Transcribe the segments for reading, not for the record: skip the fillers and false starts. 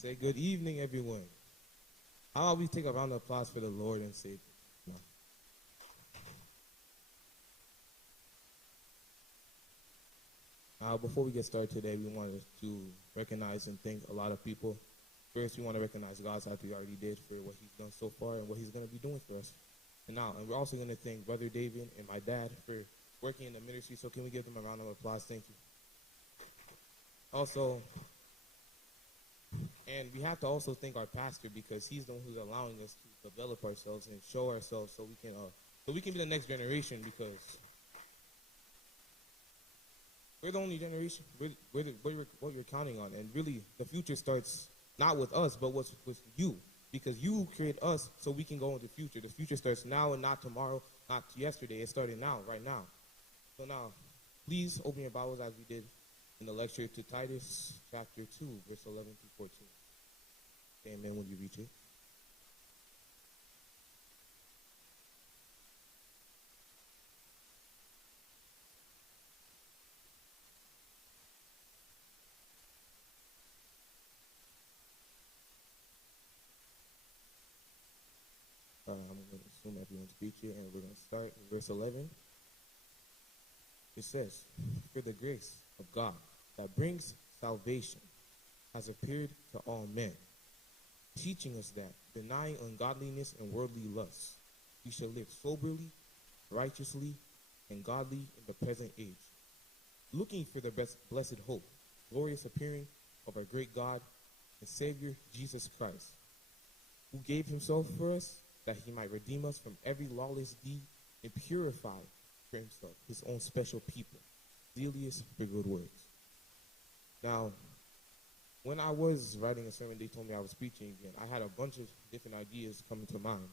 Say good evening, everyone. How about we take a round of applause for the Lord and Savior? Before we get started today, we wanted to recognize and thank a lot of people. First, we want to recognize God, as we already did, for what he's done so far and what he's going to be doing for us. And we're also going to thank Brother David and my dad for working in the ministry. So can we give them a round of applause? Thank you. Also, and we have to also thank our pastor, because he's the one who's allowing us to develop ourselves and show ourselves so we can be the next generation, because we're the only generation. What you're counting on. And really, the future starts not with us, but with you, because you create us so we can go into the future. The future starts now and not tomorrow, not yesterday. It started now, right now. So now, please open your Bibles as we did in the lecture to Titus chapter 2, verse 11 through 14. Amen when you reach it. I'm going to assume everyone's reached it, and we're going to start in verse 11. It says, "For the grace of God that brings salvation has appeared to all men, teaching us that, denying ungodliness and worldly lusts, we shall live soberly, righteously, and godly in the present age, looking for the blessed hope, glorious appearing of our great God and Savior Jesus Christ, who gave himself for us, that he might redeem us from every lawless deed and purify for himself his own special people, zealous for good works." Now, when I was writing a sermon, they told me I was preaching again. I had a bunch of different ideas coming to mind,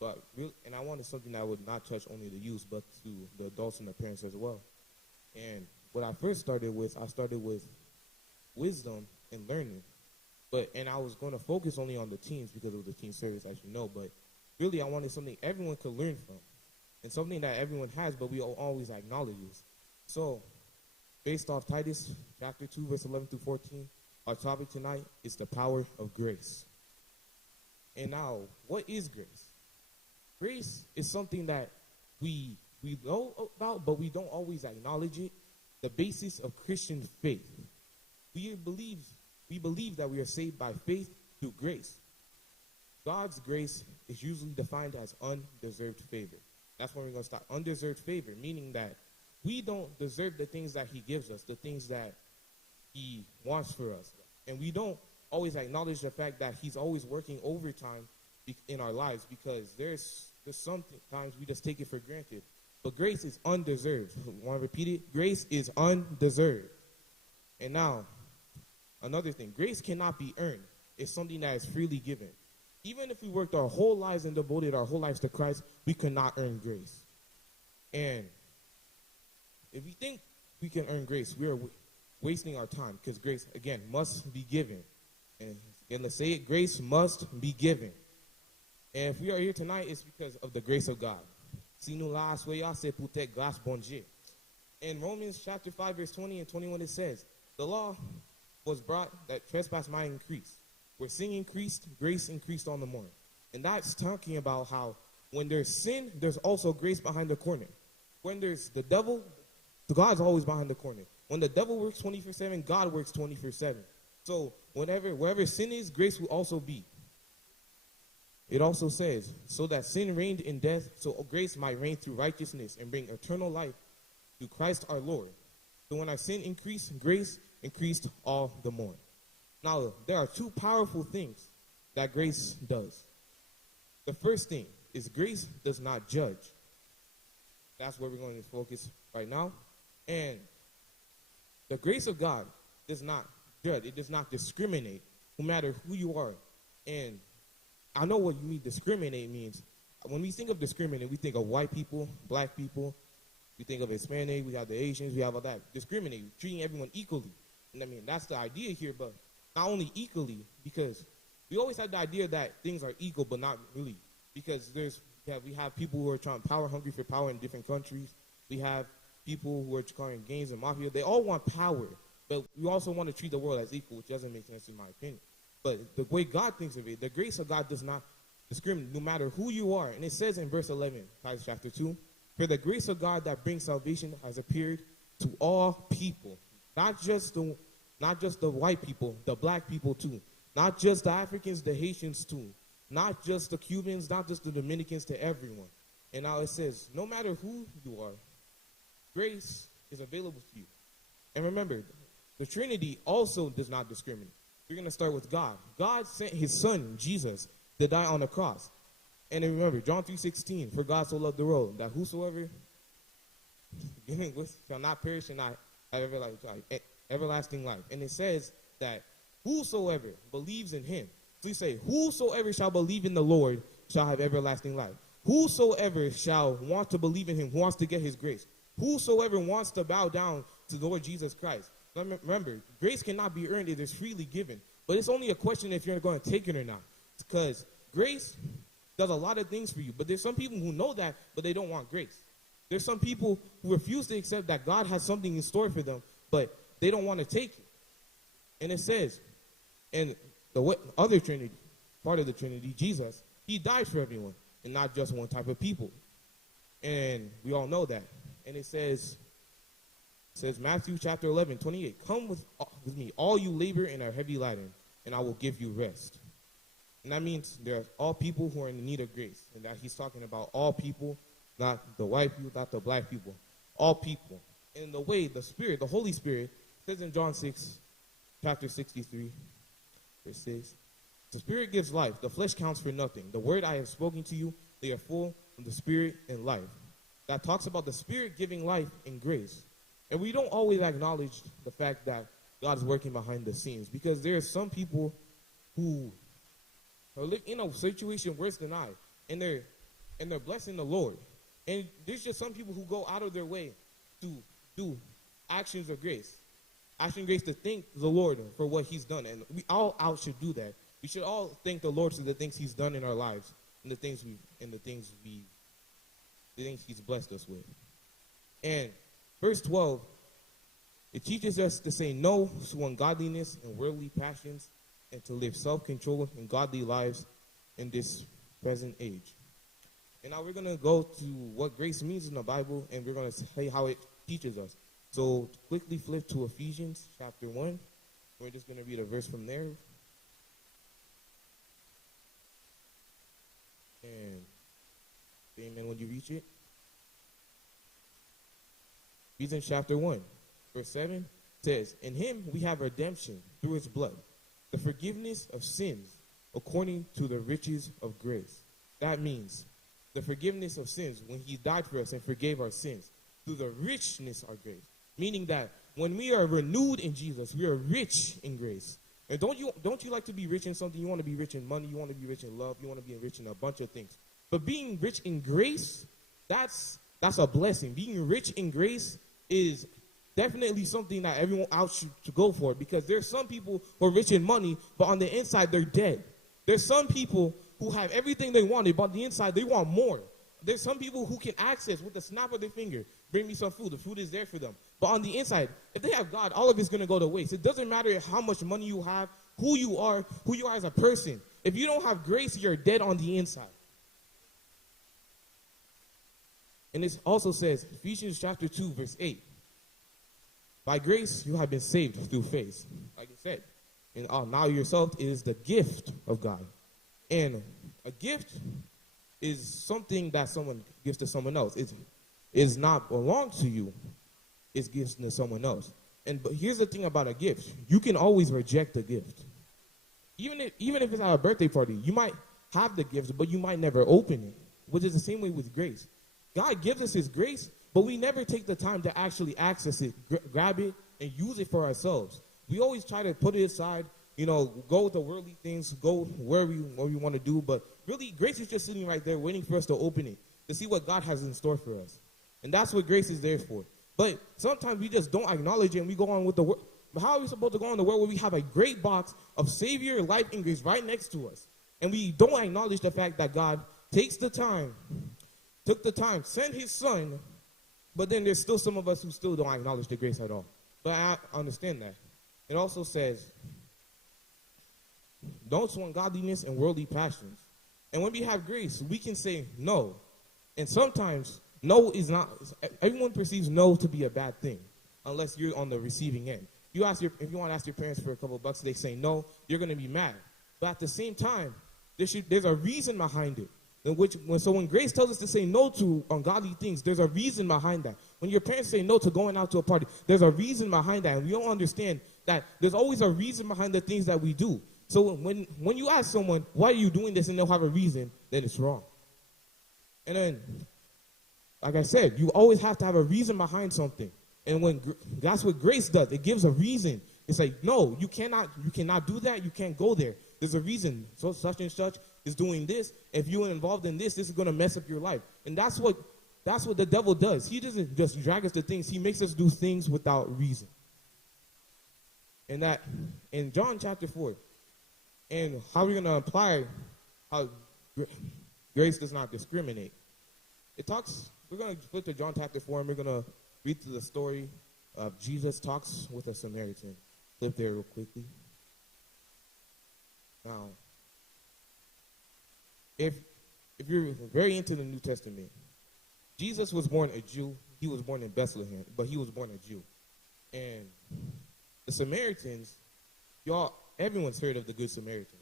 and I wanted something that would not touch only the youth, but to the adults and the parents as well. And what I started with wisdom and learning, and I was going to focus only on the teens because of the teen service, as you know. But really, I wanted something everyone could learn from, and something that everyone has, but we always acknowledge. So, based off Titus chapter 2, verse 11 through 14, our topic tonight is the power of grace. And now, what is grace? Grace is something that we know about, but we don't always acknowledge it. The basis of Christian faith. We believe that we are saved by faith through grace. God's grace is usually defined as undeserved favor. That's when we're going to start. Undeserved favor, meaning that we don't deserve the things that he gives us, the things that he wants for us. And we don't always acknowledge the fact that he's always working overtime in our lives, because there's sometimes we just take it for granted. But grace is undeserved. Want to repeat it? Grace is undeserved. And now, another thing, grace cannot be earned. It's something that is freely given. Even if we worked our whole lives and devoted our whole lives to Christ, we cannot earn grace. And if we think we can earn grace, we are wasting our time, because grace, again, must be given. And again, let's say it, grace must be given. And if we are here tonight, it's because of the grace of God. In Romans chapter 5, verse 20 and 21, it says, "The law was brought that trespass might increase. Where sin increased, grace increased on the more." And that's talking about how when there's sin, there's also grace behind the corner. When there's the devil, God's always behind the corner. When the devil works 24/7, God works 24/7. So wherever sin is, grace will also be. It also says, "So that sin reigned in death, so grace might reign through righteousness and bring eternal life through Christ our Lord." So when our sin increased, grace increased all the more. Now, there are two powerful things that grace does. The first thing is grace does not judge. That's where we're going to focus right now. And the grace of God does not judge. It does not discriminate, no matter who you are. And I know what you mean discriminate means. When we think of discriminate, we think of white people, black people. We think of Hispanic, we have the Asians, we have all that. Discriminate, treating everyone equally. And I mean, that's the idea here, but not only equally, because we always have the idea that things are equal, but not really. Because we have people who are trying power hungry for power in different countries. We have people who are trying gangs and mafia. They all want power, but we also want to treat the world as equal, which doesn't make sense in my opinion. But the way God thinks of it, the grace of God does not discriminate, no matter who you are. And it says in verse 11, Titus chapter 2, for the grace of God that brings salvation has appeared to all people, not just the white people, the black people too, not just the Africans, the Haitians too, not just the Cubans, not just the Dominicans, to everyone. And now it says, no matter who you are, grace is available to you. And remember, the Trinity also does not discriminate. We're going to start with God. God sent his son, Jesus, to die on the cross. And then remember, John 3:16, for God so loved the world, that whosoever shall not perish and not have everlasting life. And it says that whosoever believes in him, please say, whosoever shall believe in the Lord shall have everlasting life. Whosoever shall want to believe in him, who wants to get his grace. Whosoever wants to bow down to the Lord Jesus Christ. Remember, grace cannot be earned, it is freely given. But it's only a question if you're going to take it or not. Because grace does a lot of things for you. But there's some people who know that, but they don't want grace. There's some people who refuse to accept that God has something in store for them, but they don't want to take it. And it says, and the other Trinity, part of the Trinity, Jesus, he died for everyone, and not just one type of people. And we all know that. And it says Matthew chapter 11:28, come with me, all you labor and are heavy laden, and I will give you rest. And that means there are all people who are in need of grace. And that he's talking about all people, not the white people, not the black people. All people. And the way the Spirit, the Holy Spirit, says in John 6, chapter 63, verse 6, the Spirit gives life. The flesh counts for nothing. The word I have spoken to you, they are full of the Spirit and life. That talks about the Spirit giving life and grace. And we don't always acknowledge the fact that God is working behind the scenes, because there are some people who are in a situation worse than I, and they're blessing the Lord. And there's just some people who go out of their way to do actions of grace. Action of grace to thank the Lord for what he's done. And we all should do that. We should all thank the Lord for the things he's done in our lives and the things he's blessed us with. And verse 12, it teaches us to say no to ungodliness and worldly passions, and to live self-controlled and godly lives in this present age. And now we're going to go to what grace means in the Bible, and we're going to say how it teaches us. So quickly flip to Ephesians chapter 1. We're just going to read a verse from there. And say amen when you reach it. Ephesians chapter 1, verse 7 says, in him we have redemption through his blood, the forgiveness of sins according to the riches of grace. That means the forgiveness of sins when he died for us and forgave our sins through the richness of grace. Meaning that when we are renewed in Jesus, we are rich in grace. And don't you like to be rich in something? You want to be rich in money, you want to be rich in love, you want to be rich in a bunch of things. But being rich in grace, that's a blessing. Being rich in grace is definitely something that everyone else should go for, because there's some people who are rich in money, but on the inside they're dead. There's some people who have everything they wanted, but on the inside they want more. There's some people who can access with the snap of their finger, bring me some food. The food is there for them. But on the inside, if they have God, all of it's going to go to waste. It doesn't matter how much money you have, who you are as a person. If you don't have grace, you're dead on the inside. And it also says, Ephesians chapter 2, verse 8, by grace you have been saved through faith. Like it said, and now yourself is the gift of God. And a gift is something that someone gives to someone else. It is not belong to you. It's given to someone else. But here's the thing about a gift. You can always reject a gift. Even if it's at a birthday party, you might have the gift, but you might never open it, which is the same way with grace. God gives us his grace, but we never take the time to actually access it, grab it, and use it for ourselves. We always try to put it aside, go with the worldly things, go where we want to do, but really, grace is just sitting right there waiting for us to open it, to see what God has in store for us. And that's what grace is there for. But sometimes we just don't acknowledge it, and we go on with the world. But how are we supposed to go on the world where we have a great box of Savior, life, and grace right next to us, and we don't acknowledge the fact that God took the time, sent his son, but then there's still some of us who still don't acknowledge the grace at all. But I understand that. It also says, don't want godliness and worldly passions. And when we have grace, we can say no. And sometimes no is not, everyone perceives no to be a bad thing, unless you're on the receiving end. If you want to ask your parents for a couple of bucks, they say no, you're going to be mad. But at the same time, there's a reason behind it. When grace tells us to say no to ungodly things, there's a reason behind that. When your parents say no to going out to a party, there's a reason behind that. And we don't understand that there's always a reason behind the things that we do. So when you ask someone, why are you doing this, and they'll have a reason, then it's wrong. And then, like I said, you always have to have a reason behind something. And that's what grace does. It gives a reason. It's like, no, you cannot do that. You can't go there. There's a reason. So such and such is doing this. If you're involved in this is going to mess up your life. And that's what the devil does. He doesn't just drag us to things. He makes us do things without reason. And that in John chapter 4, and how we're going to apply how grace does not discriminate. We're going to flip to John chapter 4, and we're going to read through the story of Jesus talks with a Samaritan. Flip there real quickly. Now, if you're very into the New Testament, Jesus was born a Jew. He was born in Bethlehem, but he was born a Jew. And the Samaritans, everyone's heard of the Good Samaritan.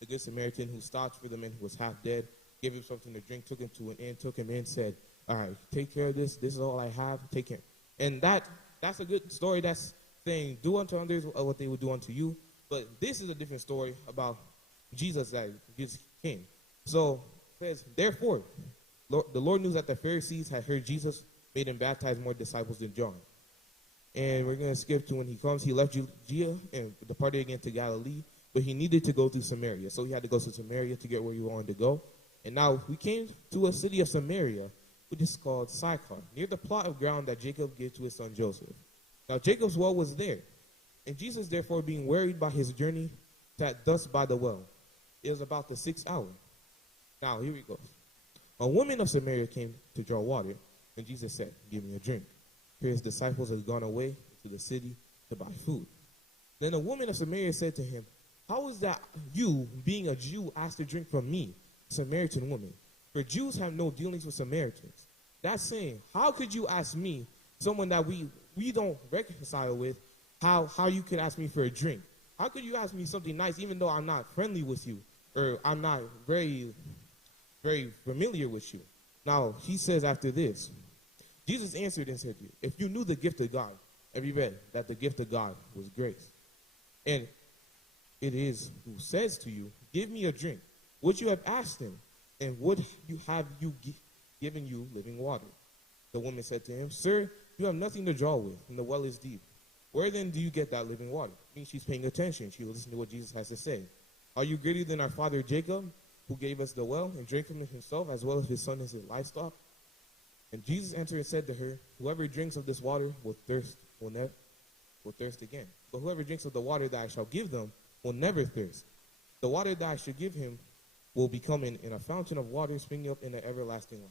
The Good Samaritan who stopped for the man who was half dead, gave him something to drink, took him to an inn, took him in, said, all right, take care of this. This is all I have. Take care. And that's a good story. That's saying, do unto others what they would do unto you. But this is a different story about Jesus that just came. So it says, therefore, the Lord knew that the Pharisees had heard Jesus made him baptize more disciples than John. And we're going to skip to when he comes. He left Judea and departed again to Galilee, but he needed to go through Samaria. So he had to go to Samaria to get where he wanted to go. And now we came to a city of Samaria, which is called Sychar, near the plot of ground that Jacob gave to his son Joseph. Now Jacob's well was there, and Jesus, therefore, being wearied by his journey, sat thus by the well. It was about the 6th hour. Now, here we go. A woman of Samaria came to draw water, and Jesus said, give me a drink. For his disciples had gone away to the city to buy food. Then a woman of Samaria said to him, how is that you, being a Jew, ask to drink from me, Samaritan woman? For Jews have no dealings with Samaritans. That's saying, how could you ask me, someone that we don't reconcile with, how you could ask me for a drink? How could you ask me something nice even though I'm not friendly with you, or I'm not very, very familiar with you? Now, he says after this, Jesus answered and said, if you knew the gift of God, and we read that the gift of God was grace, and it is who says to you, give me a drink, would you have asked him, and would you have given you living water? The woman said to him, sir, you have nothing to draw with, and the well is deep. Where then do you get that living water? I mean, she's paying attention. She was listening to what Jesus has to say. Are you greater than our father Jacob, who gave us the well and drank from it himself, as well as his son and his livestock? And Jesus answered and said to her, whoever drinks of this water will thirst again. But whoever drinks of the water that I shall give them will never thirst. The water that I should give him will become in a fountain of water springing up in the everlasting life.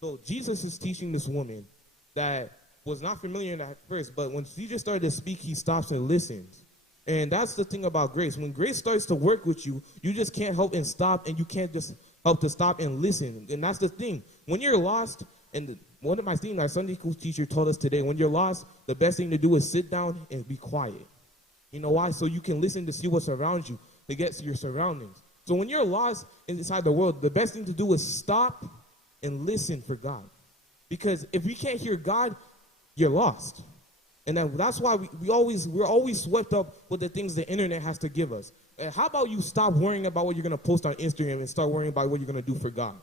So Jesus is teaching this woman that was not familiar at first, but when Jesus started to speak, he stops and listens. And that's the thing about grace. When grace starts to work with you, you just can't help and stop, and you can't just help to stop and listen. And that's the thing. When you're lost, and one of my things our Sunday school teacher told us today, when you're lost, the best thing to do is sit down and be quiet. You know why? So you can listen to see what's around you, to get to your surroundings. So when you're lost inside the world, the best thing to do is stop and listen for God. Because if you can't hear God, you're lost. And that's why we're always swept up with the things the internet has to give us. And how about you stop worrying about what you're going to post on Instagram and start worrying about what you're going to do for God?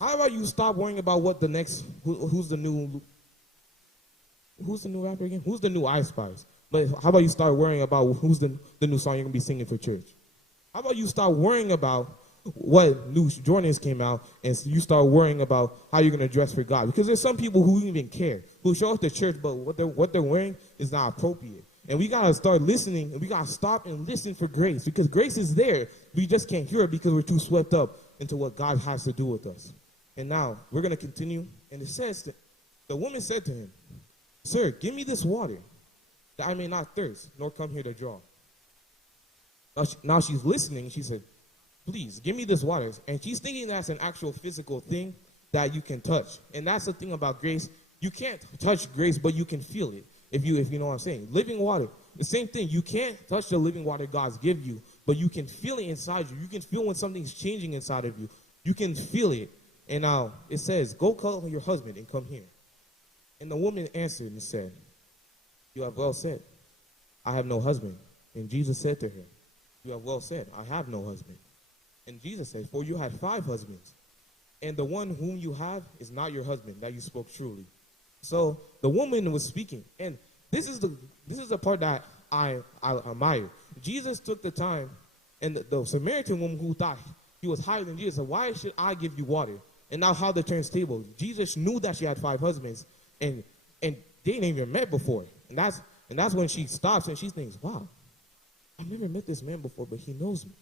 How about you stop worrying about what the next, who's the new rapper again? Who's the new I Spice? But how about you start worrying about who's the new song you're going to be singing for church? How about you start worrying about what new Jordans came out, and you start worrying about how you're going to dress for God? Because there's some people who even care, who show up to church, but what they're wearing is not appropriate. And we got to start listening, and we got to stop and listen for grace, because grace is there. We just can't hear it because we're too swept up into what God has to do with us. And now we're going to continue, and it says that the woman said to him, sir, give me this water, that I may not thirst, nor come here to draw. Now she's listening. She said, please, give me this water. And she's thinking that's an actual physical thing that you can touch. And that's the thing about grace. You can't touch grace, but you can feel it, if you know what I'm saying. Living water, the same thing. You can't touch the living water God's give you, but you can feel it inside you. You can feel when something's changing inside of you. You can feel it. And now it says, go call your husband and come here. And the woman answered and said, you have well said, I have no husband. And Jesus said to her, you have well said, I have no husband. And Jesus said, for you had 5 husbands, and the one whom you have is not your husband, that you spoke truly. So the woman was speaking, and this is the part that I admire. Jesus took the time, and the Samaritan woman who thought he was higher than Jesus said, why should I give you water? And now how the turns table. Jesus knew that she had 5 husbands, and they didn't even met before. And that's when she stops and she thinks, wow, I've never met this man before, but he knows me.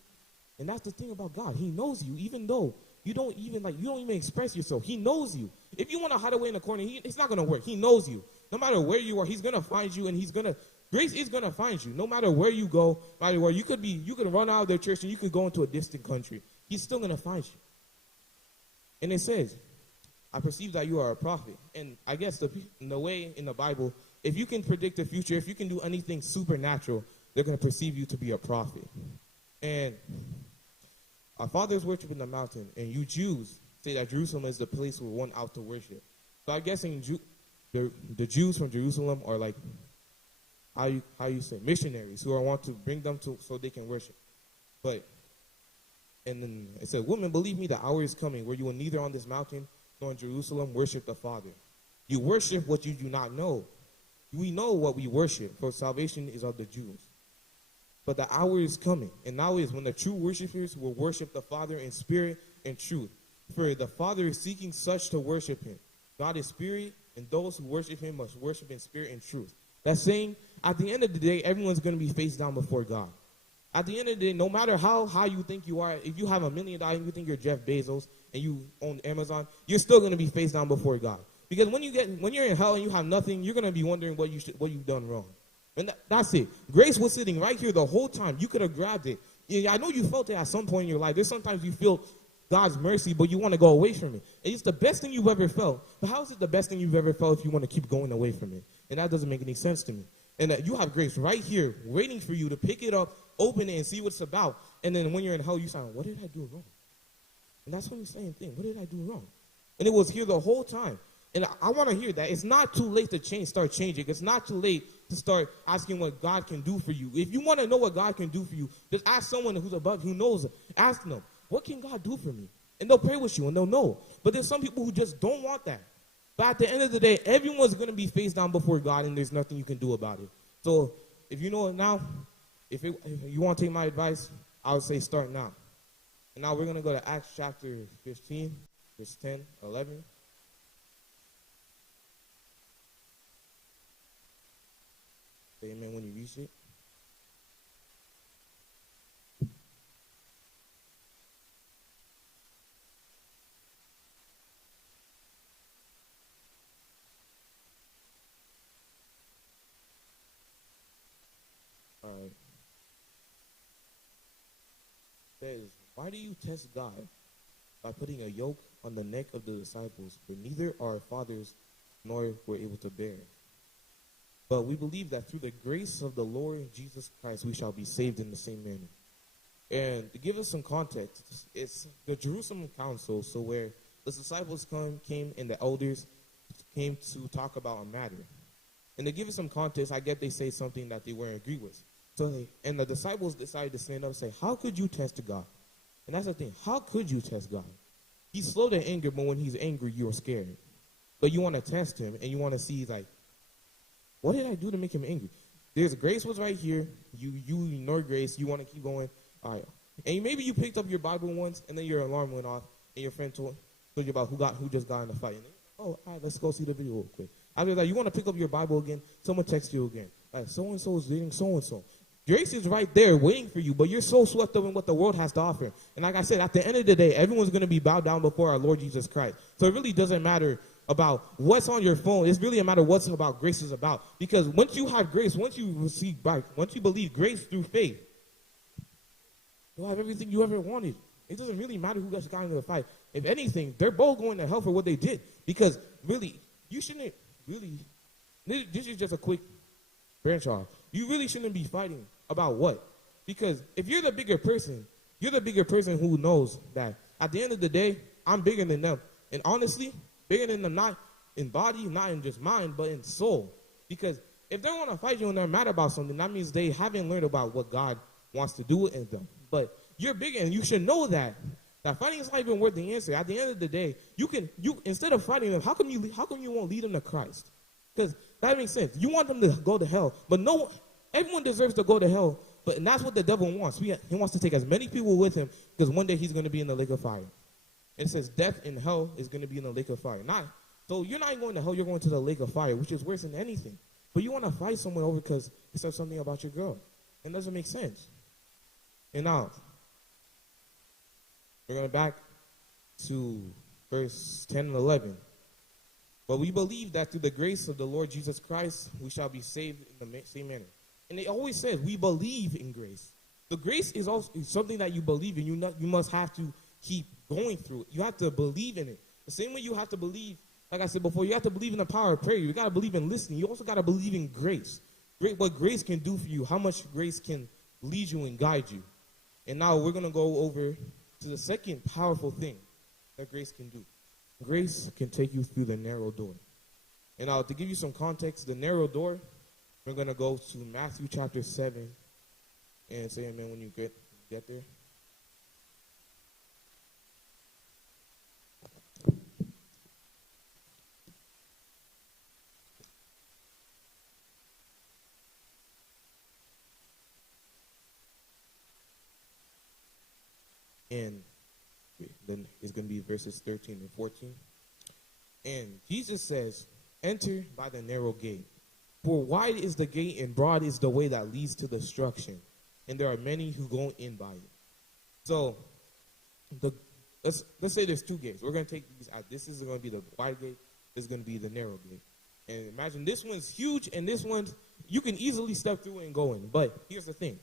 And that's the thing about God. He knows you, even though you don't even express yourself. He knows you. If you want to hide away in the corner, it's not going to work. He knows you. No matter where you are, he's going to find you, and grace is going to find you. No matter where you go, no matter where you could run out of the church and you could go into a distant country. He's still going to find you. And it says, I perceive that you are a prophet. And I guess the way in the Bible, if you can predict the future, if you can do anything supernatural, they're going to perceive you to be a prophet. And our fathers worship in the mountain, and you Jews say that Jerusalem is the place where one out to worship. So I'm guessing the Jews from Jerusalem are like, how you say, missionaries who want to bring them to so they can worship. And then it said, woman, believe me, the hour is coming where you will neither on this mountain nor in Jerusalem worship the Father. You worship what you do not know. We know what we worship, for salvation is of the Jews. But the hour is coming, and now is when the true worshipers will worship the Father in spirit and truth. For the Father is seeking such to worship him. God is spirit, and those who worship him must worship in spirit and truth. That's saying, at the end of the day, everyone's going to be face down before God. At the end of the day, no matter how high you think you are, if you have $1 million and you think you're Jeff Bezos and you own Amazon, you're still going to be face down before God. Because when you're in hell and you have nothing, you're going to be wondering what you've done wrong. And that's it. Grace was sitting right here the whole time. You could have grabbed it. I know you felt it at some point in your life. There's sometimes you feel God's mercy, but you want to go away from it. And it's the best thing you've ever felt. But how is it the best thing you've ever felt if you want to keep going away from it? And that doesn't make any sense to me. And you have grace right here waiting for you to pick it up, open it, and see what it's about. And then when you're in hell, you sound, what did I do wrong? And that's when you're saying, what did I do wrong? And it was here the whole time. And I want to hear that. It's not too late to start changing. It's not too late to start asking what God can do for you. If you want to know what God can do for you, just ask someone who's above, who knows. Ask them, what can God do for me? And they'll pray with you, and they'll know. But there's some people who just don't want that. But at the end of the day, everyone's going to be face down before God, and there's nothing you can do about it. So if you know it now, if you want to take my advice, I would say start now. And now we're going to go to Acts chapter 15, verse 10, 11. Amen when you reach it. All right. It says, why do you test God by putting a yoke on the neck of the disciples, for neither our fathers nor were able to bear? But we believe that through the grace of the Lord Jesus Christ, we shall be saved in the same manner. And to give us some context, it's the Jerusalem Council, so where the disciples came and the elders came to talk about a matter. And to give us some context, I get they say something that they weren't agree with. And the disciples decided to stand up and say, how could you test God? And that's the thing. How could you test God? He's slow to anger, but when he's angry, you're scared. But you want to test him, and you want to see, like, what did I do to make him angry? There's grace was right here. You ignore grace. You want to keep going. All right. And maybe you picked up your Bible once, and then your alarm went off, and your friend told you about who just got in the fight. And then, all right, let's go see the video real quick. After that, you want to pick up your Bible again. Someone texts you again. So-and-so is dating so-and-so. Grace is right there waiting for you, but you're so swept up in what the world has to offer. And like I said, at the end of the day, everyone's going to be bowed down before our Lord Jesus Christ. So it really doesn't matter about what's on your phone. It's really a matter of what's about grace is about. Because once you have grace, once you receive back, once you believe grace through faith, You'll have everything you ever wanted. It doesn't really matter who got into the fight. If anything, they're both going to hell for what they did. Because really, you shouldn't really, this is just a quick branch off. You really shouldn't be fighting about what? Because if you're the bigger person who knows that at the end of the day, I'm bigger than them. And honestly, bigger than them, not in body, not in just mind, but in soul. Because if they want to fight you and they're mad about something, that means they haven't learned about what God wants to do in them. But you're bigger, and you should know that fighting is not even worth the answer. At the end of the day, you instead of fighting them, how come you won't lead them to Christ? Because that makes sense. You want them to go to hell, but everyone deserves to go to hell. But and that's what the devil wants. He wants to take as many people with him, because one day he's going to be in the lake of fire. And it says death and hell is going to be in the lake of fire. So you're not going to hell, you're going to the lake of fire, which is worse than anything. But you want to fight someone over because it says something about your girl. It doesn't make sense. And now, we're going back to verse 10 and 11. But we believe that through the grace of the Lord Jesus Christ, we shall be saved in the same manner. And it always says we believe in grace. The grace is also something that you believe in. You must have to keep going through it. You have to believe in it. The same way you have to believe, like I said before, you have to believe in the power of prayer. You got to believe in listening. You also got to believe in grace. What grace can do for you, how much grace can lead you and guide you. And now we're going to go over to the second powerful thing that grace can do. Grace can take you through the narrow door. And now to give you some context, the narrow door, we're going to go to Matthew chapter 7 and say amen when you get there. And then it's going to be verses 13 and 14. And Jesus says, enter by the narrow gate. For wide is the gate and broad is the way that leads to destruction. And there are many who go in by it. So, let's say there's two gates. We're going to take these out. This is going to be the wide gate. This is going to be the narrow gate. And imagine this one's huge and this one's, you can easily step through it and go in. But here's the thing.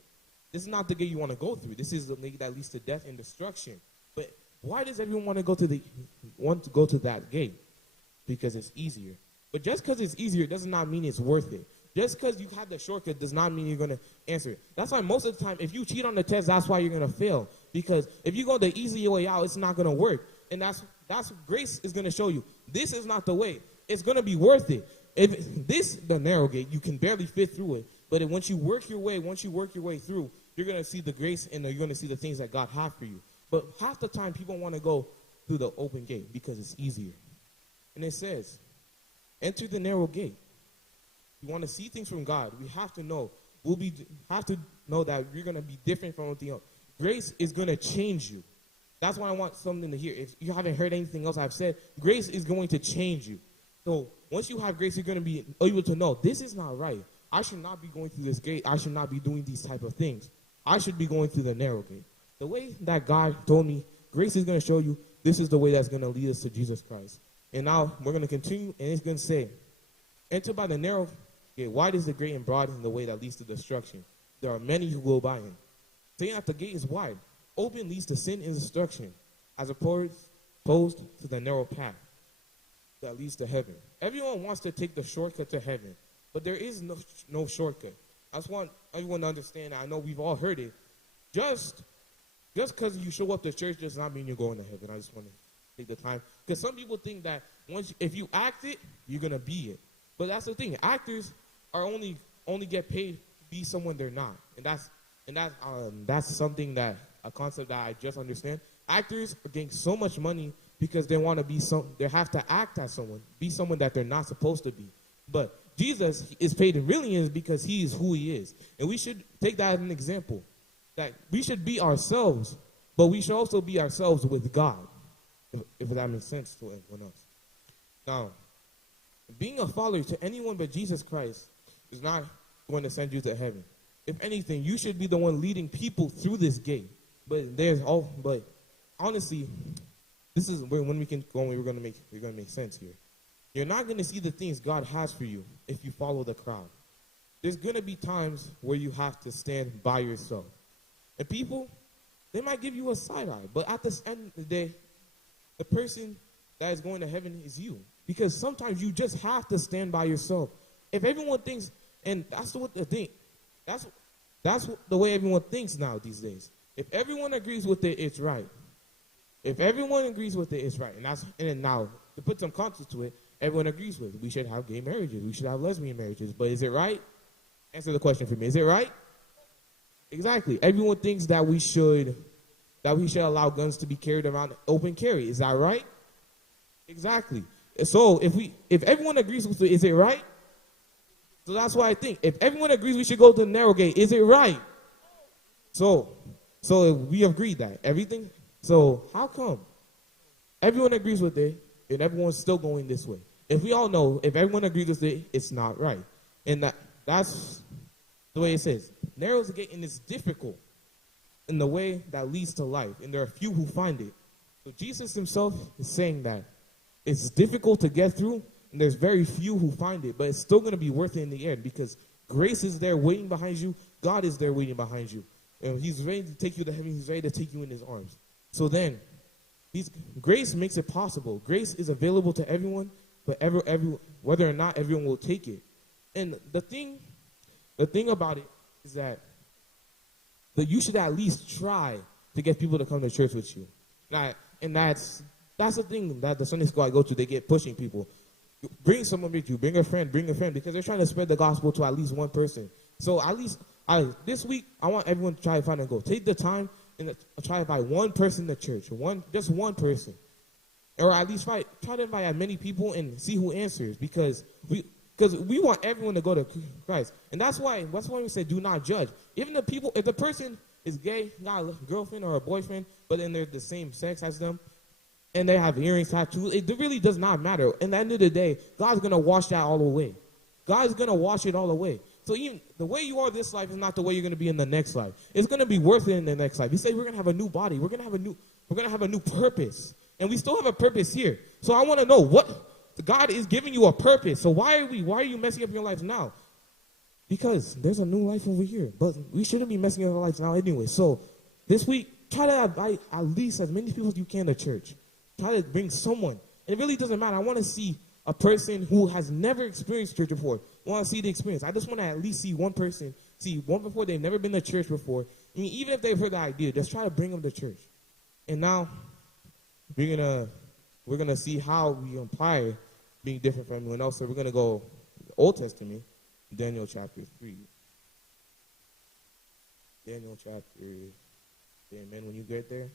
This is not the gate you want to go through. This is the gate that leads to death and destruction. But why does everyone want to go to that gate? Because it's easier. But just because it's easier does not mean it's worth it. Just because you have the shortcut does not mean you're going to answer it. That's why most of the time, if you cheat on the test, that's why you're going to fail. Because if you go the easy way out, it's not going to work. And that's grace is going to show you. This is not the way. It's going to be worth it. If this the narrow gate, you can barely fit through it. But once you work your way through, you're going to see the grace and you're going to see the things that God has for you. But half the time, people want to go through the open gate because it's easier. And it says, enter the narrow gate. You want to see things from God, we have to know. Have to know that you're going to be different from everything else. Grace is going to change you. That's why I want something to hear. If you haven't heard anything else I've said, grace is going to change you. So once you have grace, you're going to be able to know, this is not right. I should not be going through this gate. I should not be doing these type of things. I should be going through the narrow gate. The way that God told me, grace is going to show you, this is the way that's going to lead us to Jesus Christ. And now we're going to continue, and it's going to say, enter by the narrow gate. Wide is the gate and broad is the way that leads to destruction. There are many who go by him. Saying that the gate is wide, open leads to sin and destruction, as opposed to the narrow path that leads to heaven. Everyone wants to take the shortcut to heaven, but there is no shortcut. I just want everyone to understand that. I know we've all heard it. Just because you show up to church does not mean you're going to heaven. I just want to take the time. Because some people think that if you act it, you're going to be it. But that's the thing. Actors are only get paid to be someone they're not. And that's something that, a concept that I just understand. Actors are getting so much money because they want to be they have to act as someone, be someone that they're not supposed to be. But Jesus is paid in millions because he is who he is. And we should take that as an example. That we should be ourselves, but we should also be ourselves with God, if that makes sense to anyone else. Now, being a follower to anyone but Jesus Christ is not going to send you to heaven. If anything, you should be the one leading people through this gate. But honestly, this is when we can go. We're going to make sense here. You're not going to see the things God has for you if you follow the crowd. There's going to be times where you have to stand by yourself. And people they might give you a side eye. But at the end of the day, the person that is going to heaven is you. Because sometimes you just have to stand by yourself. If everyone thinks, and that's what the thing, that's the way everyone thinks now these days. If everyone agrees with it, it's right. If everyone agrees with it, it's right. And then now, to put some context to it, everyone agrees with it. We should have gay marriages. We should have lesbian marriages. But is it right? Answer the question for me. Is it right? Exactly. Everyone thinks that we should allow guns to be carried around open carry. Is that right? Exactly. So if everyone agrees with it, is it right? So that's why I think if everyone agrees we should go to the narrow gate, is it right? So we agreed that everything. So how come everyone agrees with it and everyone's still going this way? If we all know, if everyone agrees with it, it's not right. And that's the way it says. Narrow is the gate, and it's difficult in the way that leads to life. And there are few who find it. So Jesus himself is saying that it's difficult to get through, and there's very few who find it. But it's still going to be worth it in the end, because grace is there waiting behind you. God is there waiting behind you. And he's ready to take you to heaven. He's ready to take you in his arms. So then, grace makes it possible. Grace is available to everyone, but whether or not everyone will take it. And the thing about it is that you should at least try to get people to come to church with you. And that's the thing that the Sunday school I go to, they get pushing people. Bring someone with you. Bring a friend, because they're trying to spread the gospel to at least one person. So at least this week, I want everyone to try to find a goal. Take the time and try to invite one person to church, just one person. Or at least try to invite as many people and see who answers, because we want everyone to go to Christ. And that's why we say do not judge. Even if the person is gay, got a girlfriend or a boyfriend, but then they're the same sex as them, and they have earrings, tattoos, it really does not matter. At the end of the day, God's going to wash that all away. God's going to wash it all away. So even the way you are this life is not the way you're going to be in the next life. It's going to be worth it in the next life. You say we're going to have a new body. We're going to have a new purpose. And we still have a purpose here. So I want to know what God is giving you a purpose. So why are you messing up your life now? Because there's a new life over here. But we shouldn't be messing up our lives now anyway. So this week, try to invite at least as many people as you can to church. Try to bring someone. And it really doesn't matter. I want to see a person who has never experienced church before. I want to see the experience. I just want to at least see one person, before they've never been to church before. And even if they've heard the idea, just try to bring them to church. And now we're gonna see how we apply being different from everyone else. So we're gonna go to the Old Testament, Daniel chapter 3. Daniel chapter, amen, when you get there.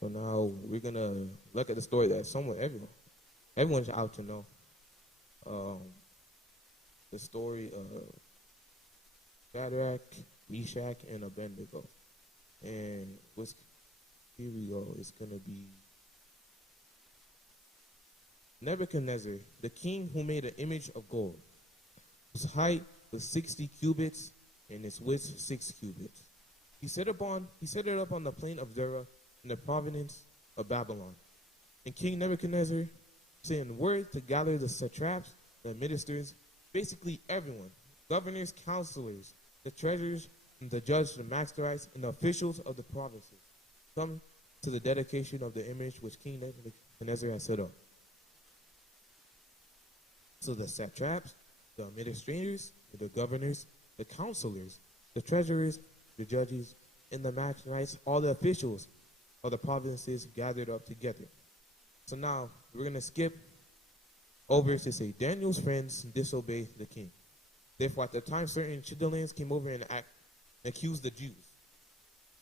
So now we're going to look at the story that everyone's out to know. The story of Shadrach, Meshach, and Abednego. And here we go. It's going to be Nebuchadnezzar, the king who made an image of gold. Its height was 60 cubits, and its width 6 cubits. He set it up on the plain of Dura, in the province of Babylon. And King Nebuchadnezzar sent word to gather the satraps, the ministers, basically everyone, governors, counselors, the treasurers, and the judges, the magistrates, and the officials of the provinces, come to the dedication of the image which King Nebuchadnezzar had set up. So the satraps, the administrators, the governors, the counselors, the treasurers, the judges, and the magistrates, all the officials of the provinces gathered up together. So now we're going to skip over to say Daniel's friends disobeyed the king. Therefore, at the time, certain Chaldeans came over and accused the Jews.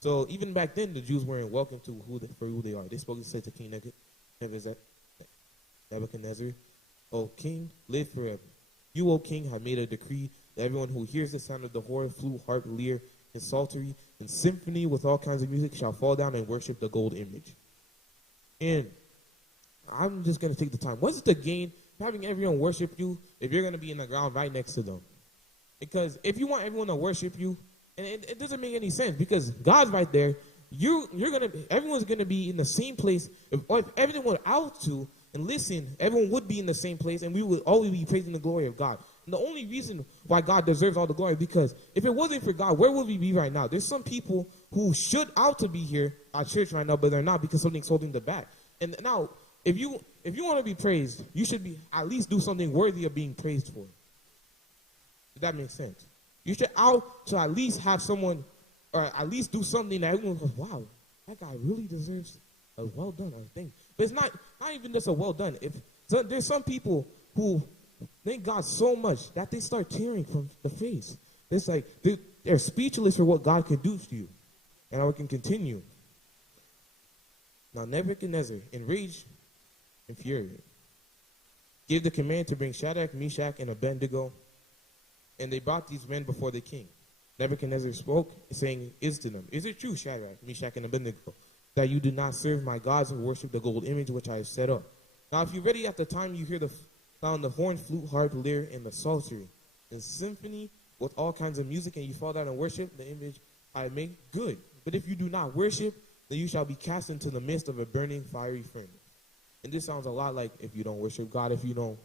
So even back then, the Jews weren't welcome to who they are. They spoke and said to King Nebuchadnezzar, "O king, live forever. You, O king, have made a decree that everyone who hears the sound of the horn, flute, harp, lyre, and psaltery, and symphony with all kinds of music shall fall down and worship the gold image." And I'm just going to take the time. What's the gain having everyone worship you if you're going to be in the ground right next to them? Because if you want everyone to worship you, and it doesn't make any sense because God's right there. Everyone's gonna be in the same place. If everyone were out to and listen, everyone would be in the same place, and we would always be praising the glory of God. And the only reason why God deserves all the glory, because if it wasn't for God, where would we be right now? There's some people who should out to be here at church right now, but they're not because something's holding them back. And now, if you want to be praised, you should be at least do something worthy of being praised for. Does that make sense? You should out to at least have someone, or at least do something that everyone goes, wow, that guy really deserves a well done, I think. But it's not even just a well done. There's some people who thank God so much that they start tearing from the face. It's like they're speechless for what God can do to you. And I can continue. Now Nebuchadnezzar, enraged and furious, gave the command to bring Shadrach, Meshach, and Abednego, and they brought these men before the king. Nebuchadnezzar spoke, saying, is it true, Shadrach, Meshach, and Abednego, that you do not serve my gods or worship the gold image which I have set up? Now, if you're ready at the time you hear the sound, the horn, flute, harp, lyre, and the psaltery, and symphony with all kinds of music, and you fall down and worship the image I make, good. But if you do not worship, then you shall be cast into the midst of a burning fiery furnace. And this sounds a lot like if you don't worship God, if you don't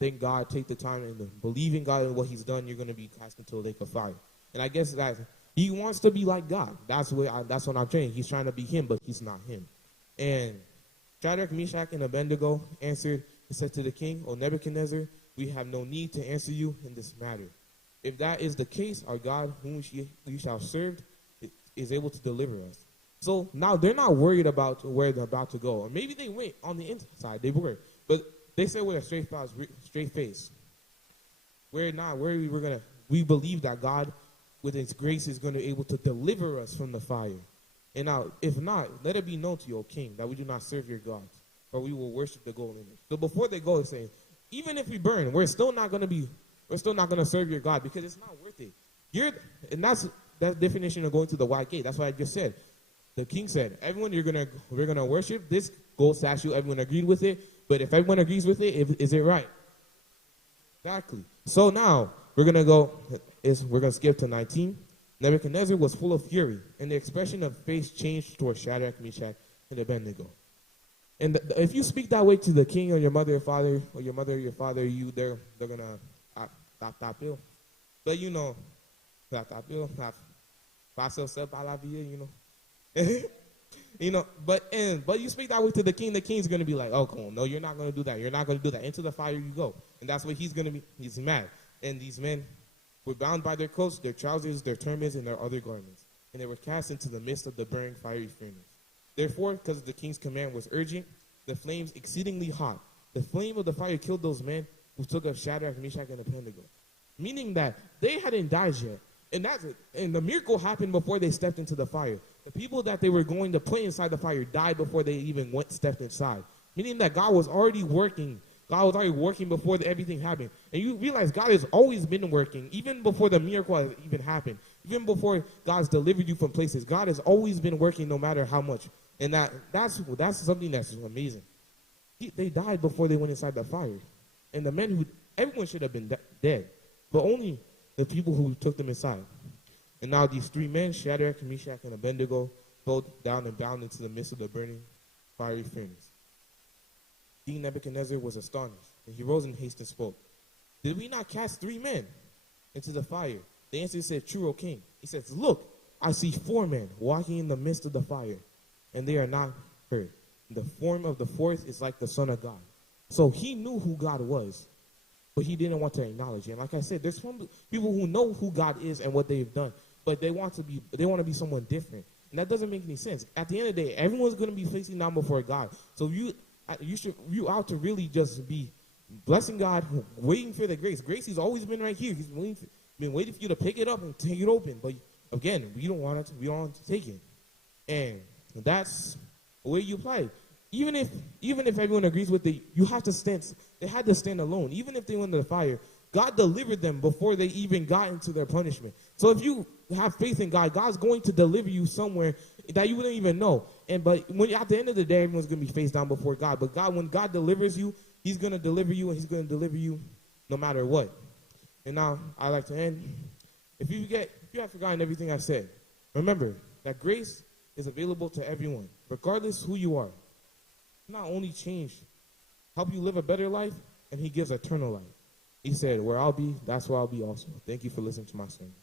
thank God, take the time and believe in God and what he's done, you're going to be cast into a lake of fire. And I guess that he wants to be like God. That's what I'm saying. He's trying to be him, but he's not him. And Shadrach, Meshach, and Abednego answered and said to the king, O Nebuchadnezzar, we have no need to answer you in this matter. If that is the case, our God, whom you shall serve, is able to deliver us. So now they're not worried about where they're about to go. Or maybe they went on the inside. They were. But they said with a straight face. We're not worried. We believe that God, with his grace, is going to be able to deliver us from the fire. And now, if not, let it be known to you, O king, that we do not serve your gods, or we will worship the golden image. So before they go, they say, even if we burn, we're still not going to serve your God because it's not worth it. And that's definition of going to the white gate. That's what I just said. The king said, everyone, we're gonna worship this gold statue. Everyone agreed with it. But if everyone agrees with it, is it right? Exactly. So now we're gonna skip to 19. Nebuchadnezzar was full of fury, and the expression of face changed towards Shadrach, Meshach, and Abednego. And if you speak that way to the king or your mother or father, or your mother or your father, they're gonna tap. But you know, you know, but you speak that way to the king's going to be like, oh, come on, no, you're not going to do that. You're not going to do that. Into the fire you go. And that's what he's going to be. He's mad. And these men were bound by their coats, their trousers, their turbans, and their other garments. And they were cast into the midst of the burning fiery furnace. Therefore, because the king's command was urgent, the flames exceedingly hot, the flame of the fire killed those men who took up Shadrach, Meshach, and Abednego. Meaning that they hadn't died yet. And the miracle happened before they stepped into the fire. The people that they were going to put inside the fire died before they even stepped inside. Meaning that God was already working. God was already working before everything happened. And you realize God has always been working, even before the miracle has even happened. Even before God's delivered you from places. God has always been working no matter how much. And that's something that's amazing. They died before they went inside the fire. And the men everyone should have been dead. But only the people who took them inside. And now these three men, Shadrach, Meshach, and Abednego, fell down and bound into the midst of the burning fiery furnace. King Nebuchadnezzar was astonished, and he rose in haste and spoke. Did we not cast 3 men into the fire? The answer said, true, O king. He says, look, I see 4 men walking in the midst of the fire, and they are not hurt. The form of the fourth is like the Son of God. So he knew who God was, but he didn't want to acknowledge him. Like I said, there's some people who know who God is and what they've done, but they want to be someone different. And that doesn't make any sense. At the end of the day, everyone's going to be facing down before God. So you ought to really just be blessing God, waiting for the grace. Grace has always been right here. He's been waiting for you to pick it up and take it open. But again, we don't want to take it. And that's the way you apply it. Even if everyone agrees with it, you have to stand. They had to stand alone. Even if they went into the fire, God delivered them before they even got into their punishment. So if you have faith in God, God's going to deliver you somewhere that you wouldn't even know. But at the end of the day, everyone's going to be face down before God. But when God delivers you, He's going to deliver you, and he's going to deliver you no matter what. And now, I like to end. If you have forgotten everything I said, remember that grace is available to everyone, regardless who you are. Not only change, help you live a better life, and he gives eternal life. He said, where I'll be, that's where I'll be also. Thank you for listening to my sermon.